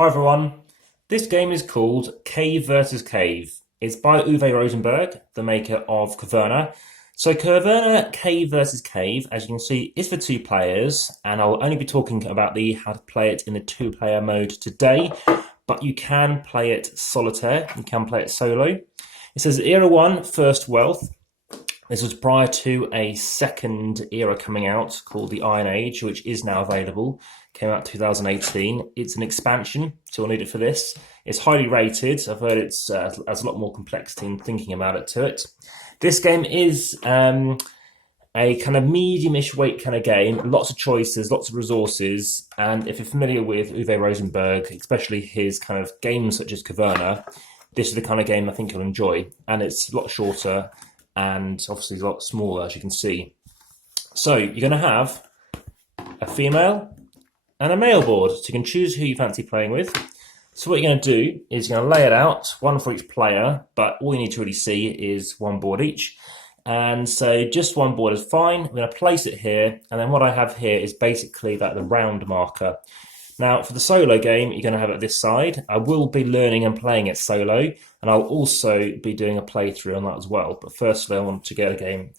Hi everyone, this game is called Cave versus Cave. It's by Uwe Rosenberg, the maker of Caverna. So Caverna Cave versus Cave, as you can see, is for 2 players, and I'll only be talking about how to play it in the 2-player mode today, but you can play it solitaire, you can play it solo. It says Era 1, First Wealth. This was prior to a second era coming out called the Iron Age, which is now available. Came out 2018. It's an expansion, so we'll need it for this. It's highly rated. I've heard it's has a lot more complexity in thinking about it to it. This game is a kind of medium-ish weight kind of game. Lots of choices, lots of resources, and if you're familiar with Uwe Rosenberg, especially his kind of games such as Caverna, this is the kind of game I think you'll enjoy. And it's a lot shorter and obviously a lot smaller, as you can see. So you're going to have a female and a male board, so you can choose who you fancy playing with. So what you're going to do is you're going to lay it out, one for each player, but all you need to really see is one board each. And so just one board is fine. I'm going to place it here, and then what I have here is basically the round marker. Now, for the solo game, you're going to have it this side. I will be learning and playing it solo, and I'll also be doing a playthrough on that as well. But firstly, I want to get a game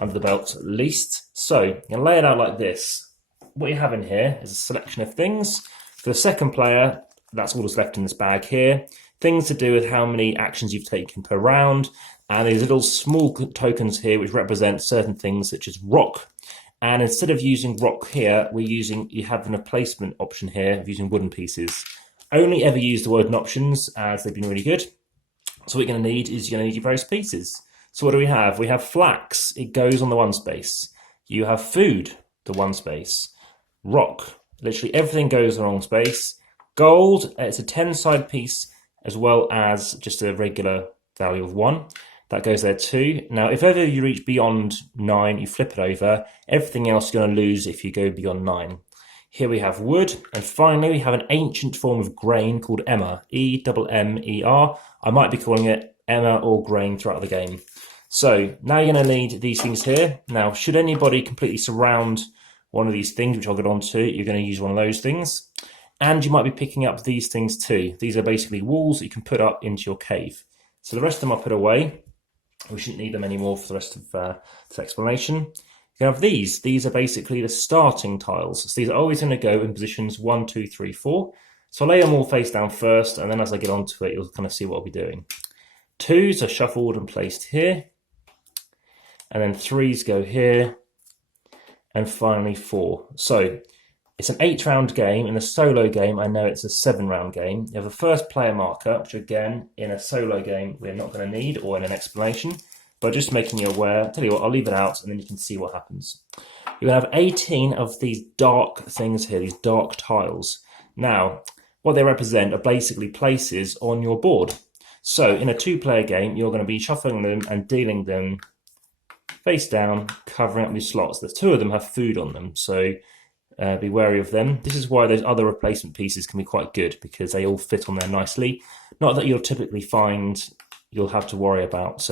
under the belt at least. So, you're going to lay it out like this. What you have in here is a selection of things. For the second player, that's all that's left in this bag here. Things to do with how many actions you've taken per round, and these little small tokens here which represent certain things such as rock. And instead of using rock here, you have an placement option here of using wooden pieces. Only ever use the wooden options as they've been really good. So what you're going to need is you're going to need your various pieces. So what do we have? We have flax, it goes on the 1 space. You have food, the 1 space. Rock, literally everything goes on the 1 space. Gold, it's a 10-side piece as well as just a regular value of 1. That goes there too. Now, if ever you reach beyond 9, you flip it over. Everything else you're going to lose if you go beyond 9. Here we have wood. And finally, we have an ancient form of grain called emmer. E-M-M-E-R. I might be calling it emmer or grain throughout the game. So now you're going to need these things here. Now, should anybody completely surround one of these things, which I'll get onto, you're going to use one of those things. And you might be picking up these things too. These are basically walls that you can put up into your cave. So the rest of them I'll put away. We shouldn't need them anymore for the rest of this explanation. You have these. These are basically the starting tiles. So these are always going to go in positions 1, 2, 3, 4. So I'll lay them all face down first, and then as I get onto it, you'll kind of see what I'll be doing. 2s are shuffled and placed here. And then 3s go here. And finally 4. So it's an 8-round game. In a solo game, I know it's a 7-round game. You have a first player marker, which again, in a solo game, we're not going to need, or in an explanation. But just making you aware, tell you what, I'll leave it out, and then you can see what happens. You're going to have 18 of these dark things here, these dark tiles. Now, what they represent are basically places on your board. So, in a 2-player game, you're going to be shuffling them and dealing them face down, covering up these slots. The 2 of them have food on them, so be wary of them. This is why those other replacement pieces can be quite good, because they all fit on there nicely. Not that you'll typically find you'll have to worry about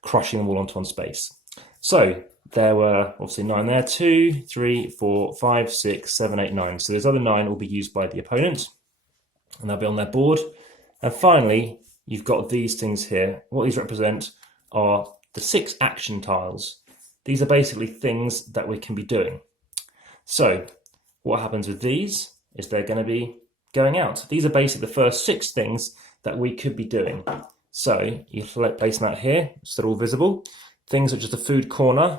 crushing them all onto 1 space. So there were obviously 9 there. 2, 3, 4, 5, 6, 7, 8, 9. So those other 9 will be used by the opponent, and they'll be on their board. And finally, you've got these things here. What these represent are the 6 action tiles. These are basically things that we can be doing. So what happens with these is they're going to be going out. These are basically the first 6 things that we could be doing. So you place them out here, so they're all visible. Things such as the food corner,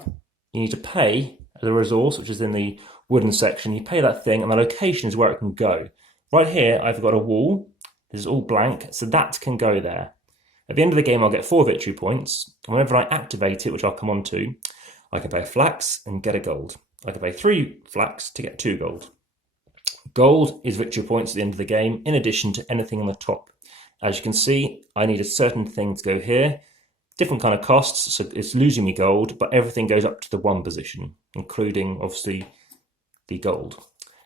you need to pay the resource, which is in the wooden section. You pay that thing, and the location is where it can go. Right here, I've got a wall. This is all blank, so that can go there. At the end of the game, I'll get 4 victory points. And whenever I activate it, which I'll come on to, I can pay flax and get a gold. I can pay 3 flax to get 2 gold. Gold is victory points at the end of the game, in addition to anything on the top. As you can see, I need a certain thing to go here. Different kind of costs, so it's losing me gold, but everything goes up to the 1 position, including, obviously, the gold.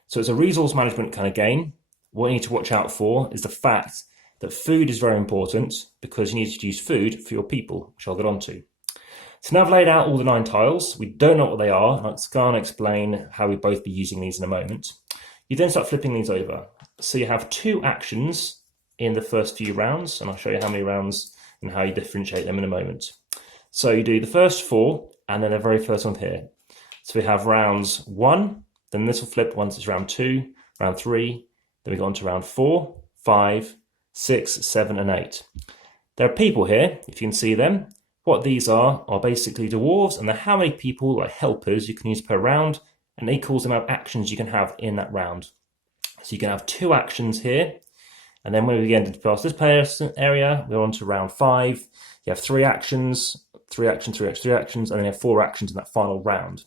So it's a resource management kind of game. What you need to watch out for is the fact that food is very important, because you need to use food for your people, which I'll get onto. So now I've laid out all the 9 tiles. We don't know what they are, and I'll explain how we'll both be using these in a moment. You then start flipping these over. So you have 2 actions in the first few rounds, and I'll show you how many rounds and how you differentiate them in a moment. So you do the first 4, and then the very first one here. So we have rounds 1, then this will flip once it's round 2, round 3, then we go on to round 4, 5, 6, 7, and 8. There are people here, if you can see them. What these are basically dwarves, and they're how many people, like helpers, you can use per round, and it equals the amount of actions you can have in that round. So you can have 2 actions here, and then when we get into past this player area, we're on to round 5. You have 3 actions, 3 actions, 3 actions, 3 actions, and then you have 4 actions in that final round.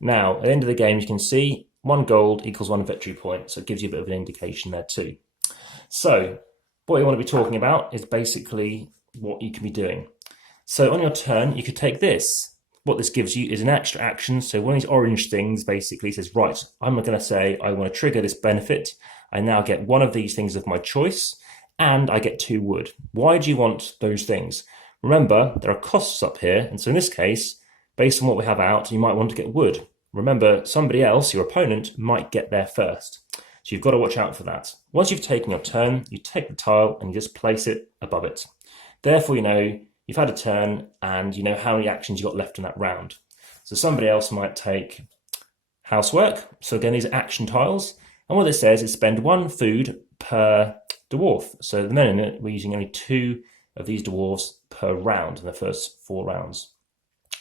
Now, at the end of the game, you can see 1 gold equals 1 victory point, so it gives you a bit of an indication there too. So, what you want to be talking about is basically what you can be doing. So on your turn, you could take this. What this gives you is an extra action. So one of these orange things basically says, right, I'm going to say I want to trigger this benefit. I now get one of these things of my choice, and I get 2 wood. Why do you want those things? Remember, there are costs up here. And so in this case, based on what we have out, you might want to get wood. Remember, somebody else, your opponent, might get there first. So you've got to watch out for that. Once you've taken your turn, you take the tile and you just place it above it. Therefore, you know you've had a turn and you know how many actions you've got left in that round. So somebody else might take housework. So again, these are action tiles. And what this says is spend 1 food per dwarf. So at the minute, we're using only 2 of these dwarves per round in the first 4 rounds.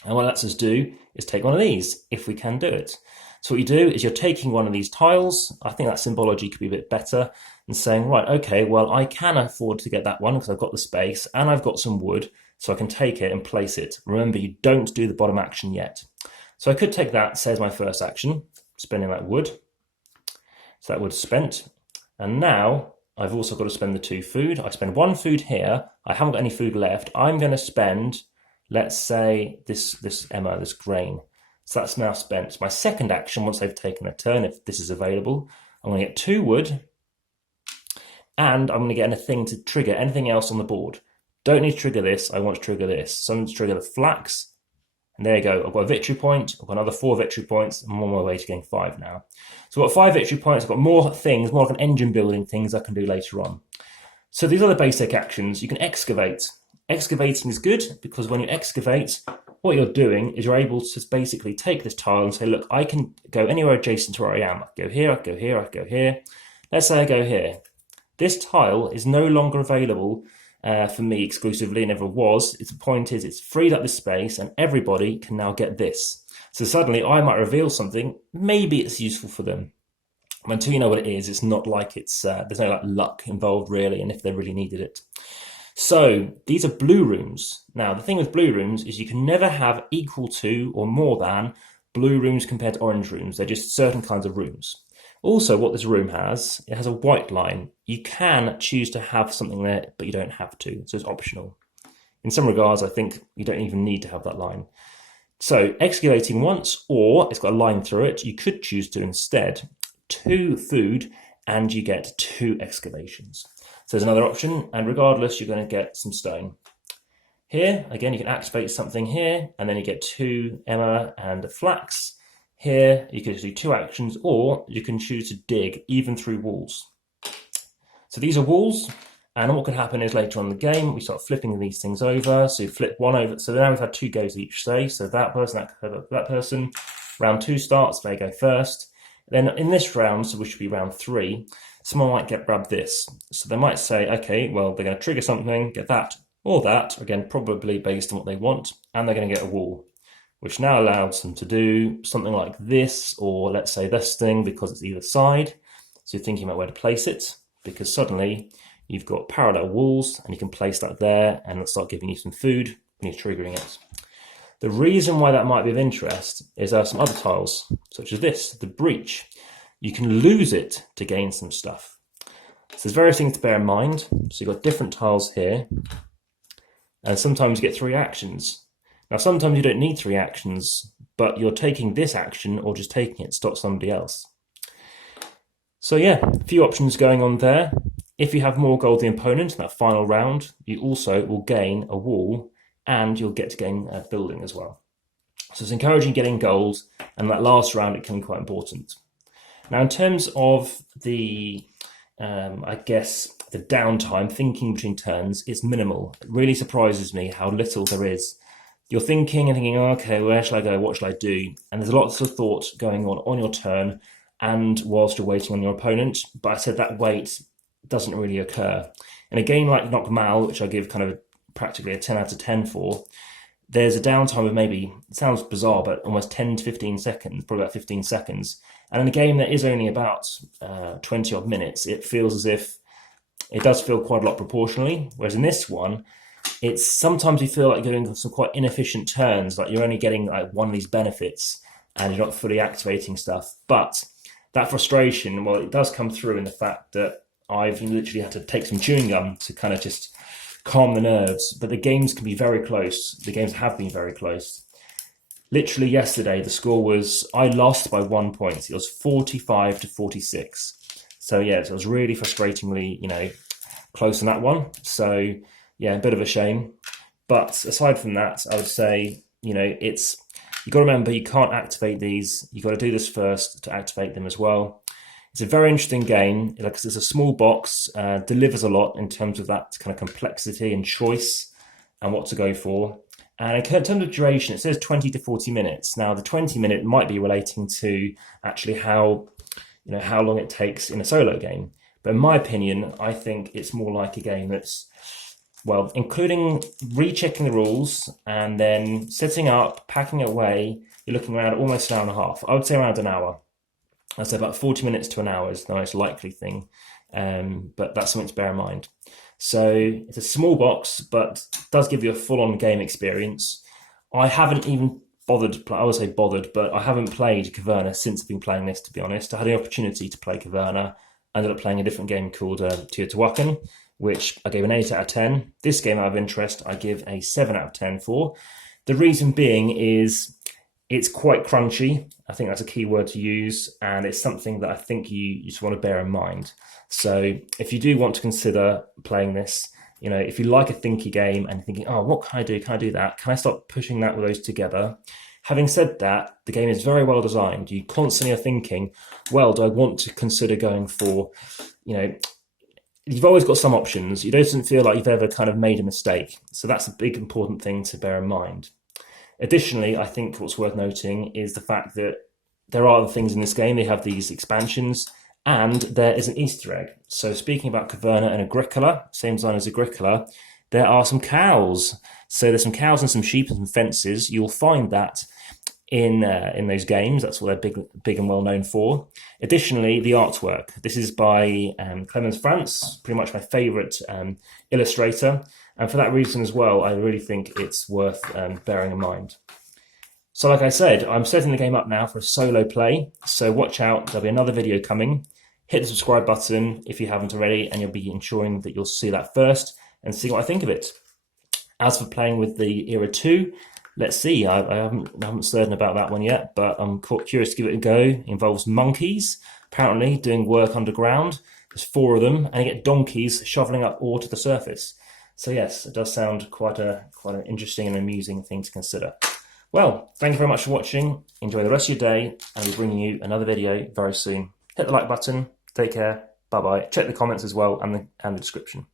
And what it lets us do is take one of these, if we can do it. So what you do is you're taking one of these tiles. I think that symbology could be a bit better, and saying, right, okay, well, I can afford to get that one because I've got the space and I've got some wood, so I can take it and place it. Remember, you don't do the bottom action yet. So I could take that, says my first action, spending that wood. So that wood's spent. And now I've also got to spend the 2 food. I spend 1 food here. I haven't got any food left. I'm going to spend, let's say, this grain. So that's now spent. My second action, once they've taken a turn, if this is available, I'm going to get 2 wood, and I'm going to get a thing to trigger anything else on the board. Don't need to trigger this, I want to trigger this. So I'm going to trigger the flax, and there you go. I've got a victory point, I've got another 4 victory points, I'm on my way to getting 5 now. So I've got 5 victory points, I've got more things, more like an engine building things I can do later on. So these are the basic actions. You can excavate. Excavating is good because when you excavate, what you're doing is you're able to basically take this tile and say, look, I can go anywhere adjacent to where I am. I can go here, I can go here, I can go here. Let's say I go here. This tile is no longer available for me exclusively, never was. The point is it's freed up this space and everybody can now get this. So suddenly I might reveal something, maybe it's useful for them. But until you know what it is, it's not like it's, there's no like luck involved really, and if they really needed it. So these are blue rooms. Now, the thing with blue rooms is you can never have equal to or more than blue rooms compared to orange rooms. They're just certain kinds of rooms. Also, what this room has, it has a white line. You can choose to have something there, but you don't have to. So it's optional. In some regards, I think you don't even need to have that line. So excavating once, or it's got a line through it, you could choose to instead 2 food and you get 2 excavations. So there's another option, and regardless, you're going to get some stone. Here, again, you can activate something here, and then you get 2 Emma and a flax. Here, you can do 2 actions, or you can choose to dig even through walls. So these are walls, and what can happen is later on in the game, we start flipping these things over. So you flip one over. So now we've had 2 goes each day. So that person, that person. Round 2 starts, they go first. Then in this round, so which would be round 3, someone might grab this. So they might say, okay, well, they're going to trigger something, get that or that, again, probably based on what they want, and they're going to get a wall, which now allows them to do something like this, or let's say this thing, because it's either side. So you're thinking about where to place it, because suddenly you've got parallel walls, and you can place that there, and it'll start giving you some food when you're triggering it. The reason why that might be of interest is there are some other tiles, such as this, the breach. You can lose it to gain some stuff. So there's various things to bear in mind. So you've got different tiles here, and sometimes you get 3 actions. Now, sometimes you don't need 3 actions, but you're taking this action or just taking it to stop somebody else. So yeah, a few options going on there. If you have more gold than the opponent in that final round, you also will gain a wall, and you'll get to gain a building as well. So it's encouraging getting gold, and that last round it can be quite important. Now, in terms of the I guess the downtime, thinking between turns, is minimal. It really surprises me how little there is. You're thinking and thinking, oh, okay, where shall I go? What shall I do? And there's lots of thought going on your turn and whilst you're waiting on your opponent. But I said that wait doesn't really occur. In a game like Knockmal, which I give kind of practically a 10 out of 10 for, there's a downtime of maybe, it sounds bizarre, but almost 10 to 15 seconds, probably about 15 seconds. And in a game that is only about 20 odd minutes, it feels as if it does feel quite a lot proportionally. Whereas in this one, it's sometimes you feel like you're doing some quite inefficient turns, like you're only getting like one of these benefits and you're not fully activating stuff. But that frustration, well, it does come through in the fact that I've literally had to take some chewing gum to kind of just calm the nerves. But the games can be very close. The games have been very close. Literally yesterday, the score was, I lost by 1 point. It was 45 to 46. So yeah, it was really frustratingly, close on that one. So yeah, a bit of a shame. But aside from that, I would say, you've got to remember you can't activate these. You've got to do this first to activate them as well. It's a very interesting game. It's a small box, delivers a lot in terms of that kind of complexity and choice and what to go for. And in terms of duration, it says 20 to 40 minutes. Now, the 20-minute might be relating to actually how long it takes in a solo game. But in my opinion, I think it's more like a game that's, well, including rechecking the rules and then setting up, packing it away, you're looking around almost an hour and a half. I would say around an hour. I'd say about 40 minutes to an hour is the most likely thing. But that's something to bear in mind. So it's a small box, but does give you a full-on game experience. I haven't even I would say bothered, but I haven't played Caverna since I've been playing this, to be honest. I had the opportunity to play Caverna. I ended up playing a different game called Teotihuacan, which I gave an 8 out of 10. This game out of interest, I give a 7 out of 10 for. The reason being is it's quite crunchy. I think that's a key word to use, and it's something that I think you just want to bear in mind. So if you do want to consider playing this, if you like a thinky game and thinking, oh, what can I do? Can I do that? Can I start pushing with those together? Having said that, the game is very well designed. You constantly are thinking, well, do I want to consider going for, you've always got some options. You don't feel like you've ever kind of made a mistake. So that's a big important thing to bear in mind. Additionally, I think what's worth noting is the fact that there are other things in this game. They have these expansions, and there is an Easter egg. So speaking about Caverna and Agricola, same design as Agricola, there are some cows. So there's some cows and some sheep and some fences. You'll find that in those games. That's what they're big and well known for. Additionally, the artwork. This is by Clemens France, pretty much my favourite illustrator. And for that reason as well, I really think it's worth bearing in mind. So like I said, I'm setting the game up now for a solo play. So watch out, there'll be another video coming. Hit the subscribe button if you haven't already, and you'll be ensuring that you'll see that first and see what I think of it. As for playing with the Era 2, let's see. I haven't certain about that one yet, but I'm curious to give it a go. It involves monkeys, apparently, doing work underground. There's 4 of them, and you get donkeys shoveling up ore to the surface. So yes, it does sound quite an interesting and amusing thing to consider. Well, thank you very much for watching. Enjoy the rest of your day, and I'll be bringing you another video very soon. Hit the like button. Take care. Bye-bye. Check the comments as well and the description.